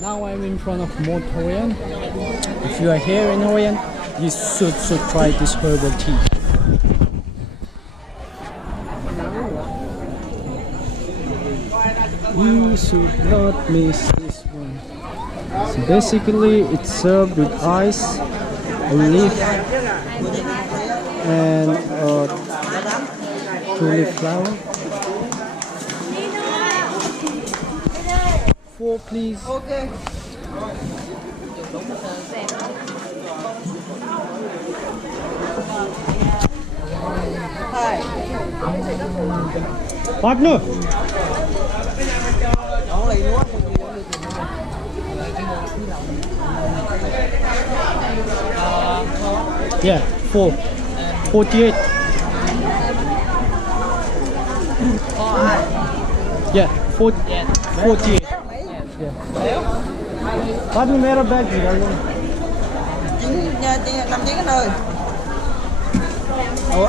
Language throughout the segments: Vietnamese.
Now I'm in front of M.O.T. Hoi An. If you are here in Hoi An, you should try this herbal tea. You should not miss this one. So basically it's served with ice, a leaf, and two-leaf flower. 4 please. Okay. Partner. Yeah, 4. 48. Yeah, 48. Yeah. Partner मेरा बैग निकाल लो. 5 tiếng anh ơi. Ủa?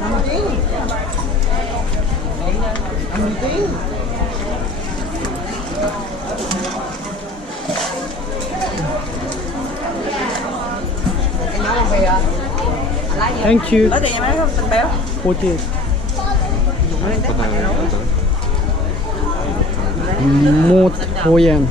5 tiếng. 50 tiếng. Cái nhóm không về à? Thank you. Lấy tiền cho mấy không tình béo. 48. M.O.T. Hoi An.